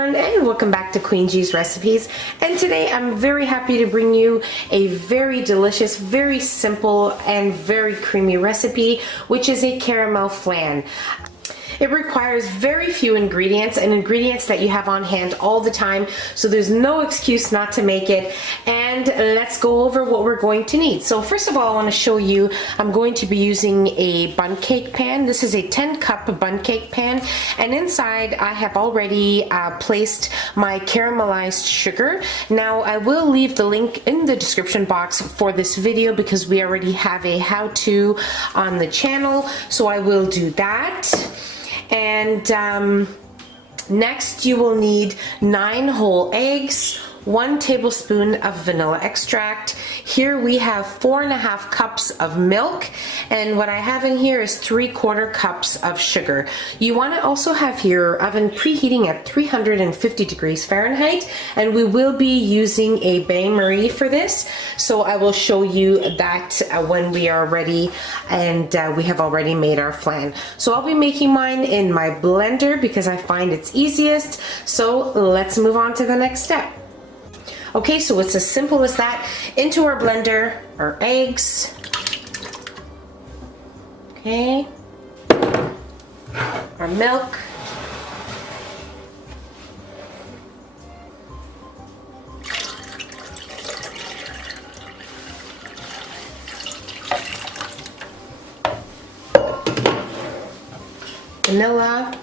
everyone, and welcome back to Queen G's Recipes. And today I'm very happy to bring you a very delicious, very simple, and very creamy recipe, which is a caramel flan. It requires very few ingredients and ingredients that you have on hand all the time, so there's no excuse not to make it. And let's go over what we're going to need. So first of all, I want to show you, I'm going to be using a bun cake pan. This is a 10-cup bun cake pan, and inside I have already placed my caramelized sugar. Now I will leave the link in the description box for this video because we already have a how-to on the channel, so I will do that. And next you will need 9 whole eggs, 1 tablespoon of vanilla extract. Here we have 4.5 cups of milk, and what I have in here is 3/4 cups of sugar. You want to also have your oven preheating at 350 degrees Fahrenheit, and we will be using a bain-marie for this, so I will show you that when we are ready and we have already made our flan. So I'll be making mine in my blender because I find it's easiest, so let's move on to the next step. Okay, so it's as simple as that. Into our blender, our eggs. Okay. Our milk. Vanilla.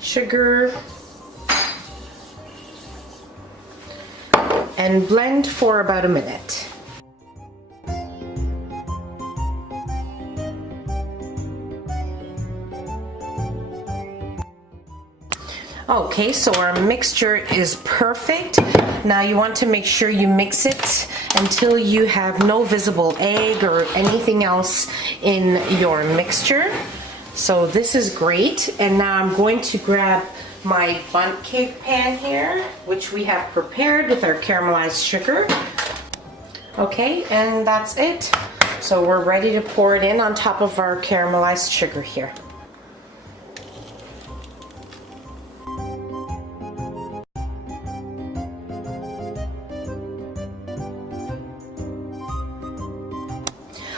Sugar, and blend for about a minute. Okay, so our mixture is perfect. Now you want to make sure you mix it until you have no visible egg or anything else in your mixture. So this is great, and now I'm going to grab my bundt cake pan here, which we have prepared with our caramelized sugar. Okay, and that's it. So we're ready to pour it in on top of our caramelized sugar here.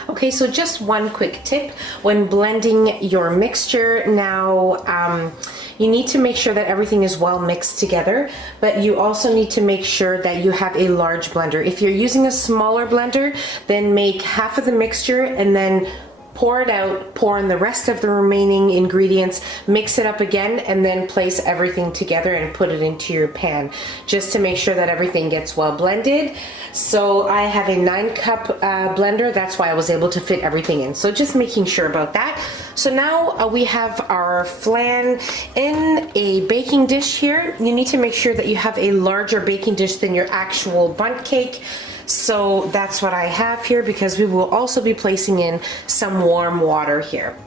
Okay, so just one quick tip when blending your mixture. Now, you need to make sure that everything is well mixed together, but you also need to make sure that you have a large blender. If you're using a smaller blender, then make half of the mixture and then pour it out, pour in the rest of the remaining ingredients, mix it up again, and then place everything together and put it into your pan, just to make sure that everything gets well blended. So I have a 9-cup blender, that's why I was able to fit everything in. So just making sure about that. So now we have our flan in a baking dish here. You need to make sure that you have a larger baking dish than your actual bundt cake. So that's what I have here, because we will also be placing in some warm water here.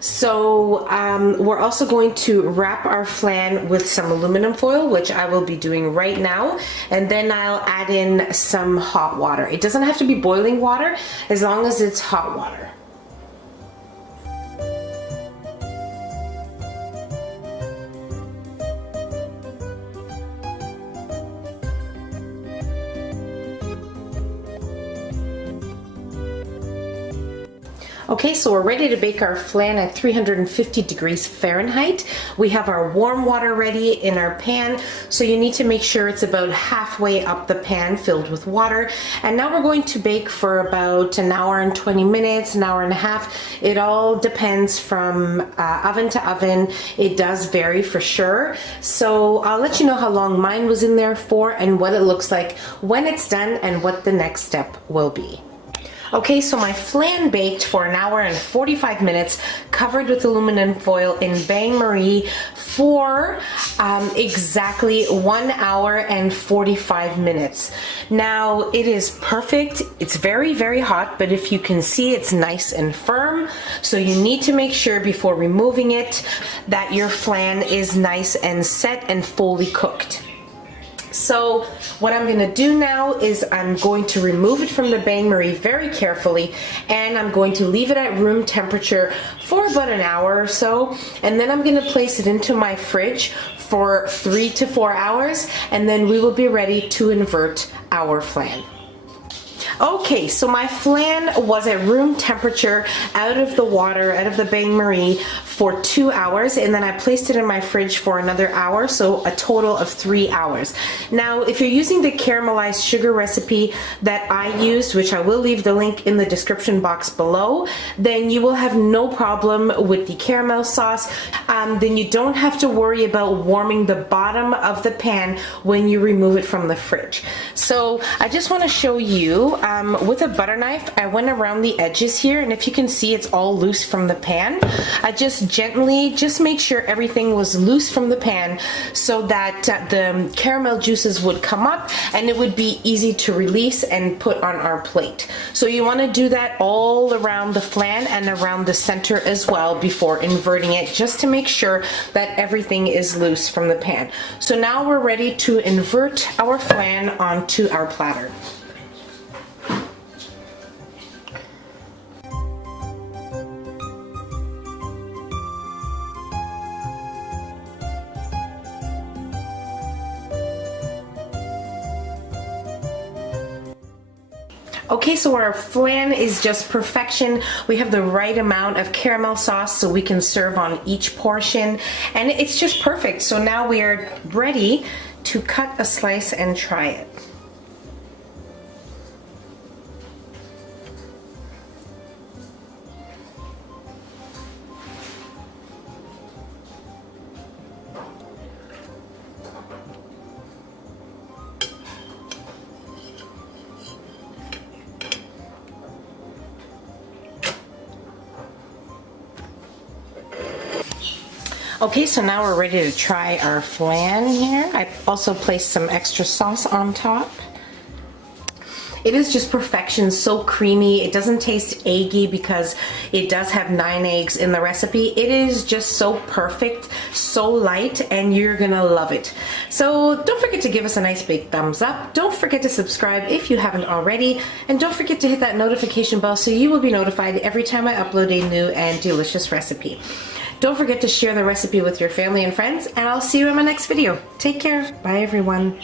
So we're also going to wrap our flan with some aluminum foil, which I will be doing right now, and then I'll add in some hot water. It doesn't have to be boiling water, as long as it's hot water. Okay, so we're ready to bake our flan at 350 degrees Fahrenheit. We have our warm water ready in our pan, so you need to make sure it's about halfway up the pan filled with water. And now we're going to bake for about an hour and 20 minutes, an hour and a half. It all depends from oven to oven. It does vary for sure. So I'll let you know how long mine was in there for and what it looks like when it's done and what the next step will be. Okay, so my flan baked for an hour and 45 minutes, covered with aluminum foil in bain-marie for exactly 1 hour and 45 minutes. Now, it is perfect. It's very, very hot, but if you can see, it's nice and firm. So you need to make sure before removing it that your flan is nice and set and fully cooked. So what I'm going to do now is I'm going to remove it from the bain-marie very carefully, and I'm going to leave it at room temperature for about an hour or so, and then I'm going to place it into my fridge for 3 to 4 hours, and then we will be ready to invert our flan. Okay, so my flan was at room temperature out of the water, out of the bain-marie for 2 hours, and then I placed it in my fridge for another hour, so a total of 3 hours. Now, if you're using the caramelized sugar recipe that I used, which I will leave the link in the description box below, then you will have no problem with the caramel sauce. Then you don't have to worry about warming the bottom of the pan when you remove it from the fridge. So I just want to show you with a butter knife, I went around the edges here, and if you can see, it's all loose from the pan. I just gently made sure everything was loose from the pan so that the caramel juices would come up and it would be easy to release and put on our plate. So you want to do that all around the flan and around the center as well before inverting it, just to make sure that everything is loose from the pan. So now we're ready to invert our flan onto our platter. Okay, so our flan is just perfection. We have the right amount of caramel sauce so we can serve on each portion, and it's just perfect. So now we are ready to cut a slice and try it. Okay, so now we're ready to try our flan here. I also placed some extra sauce on top. It is just perfection, so creamy. It doesn't taste eggy because it does have 9 eggs in the recipe. It is just so perfect, so light, and you're gonna love it. So don't forget to give us a nice big thumbs up. Don't forget to subscribe if you haven't already, and don't forget to hit that notification bell so you will be notified every time I upload a new and delicious recipe. Don't forget to share the recipe with your family and friends, and I'll see you in my next video. Take care. Bye, everyone.